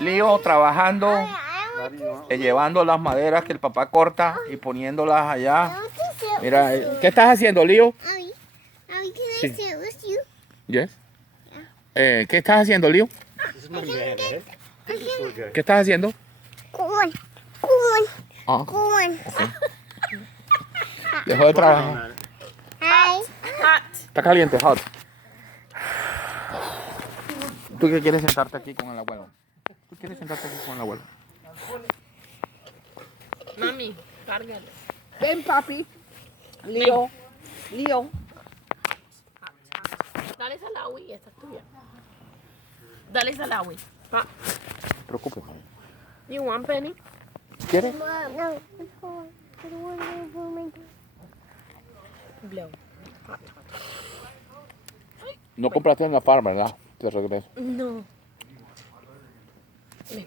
Leo trabajando, llevando las maderas que el papá corta y poniéndolas allá. Mira, ¿qué estás haciendo, Leo? Mommy, can I Sí. sit with you? Yes. ¿Qué estás haciendo, Leo? ¿Qué estás haciendo? Corn. Ah, Corn. dejó de trabajar. Hi. Está caliente, hot. ¿Tú qué quieres sentarte aquí con el abuelo? ¿Tú quieres sentarte aquí con el abuelo? Mami, cárgale. Ven, papi. Leo. Leo. Dale esa al agua y esta es tuya. Dale esa al agua. Pa. No te preocupes, mami. You want Penny? ¿Quieres? No, it's corn. I don't want to go my Blow. No compraste en la farm, ¿verdad? Te regreso. No. Ven.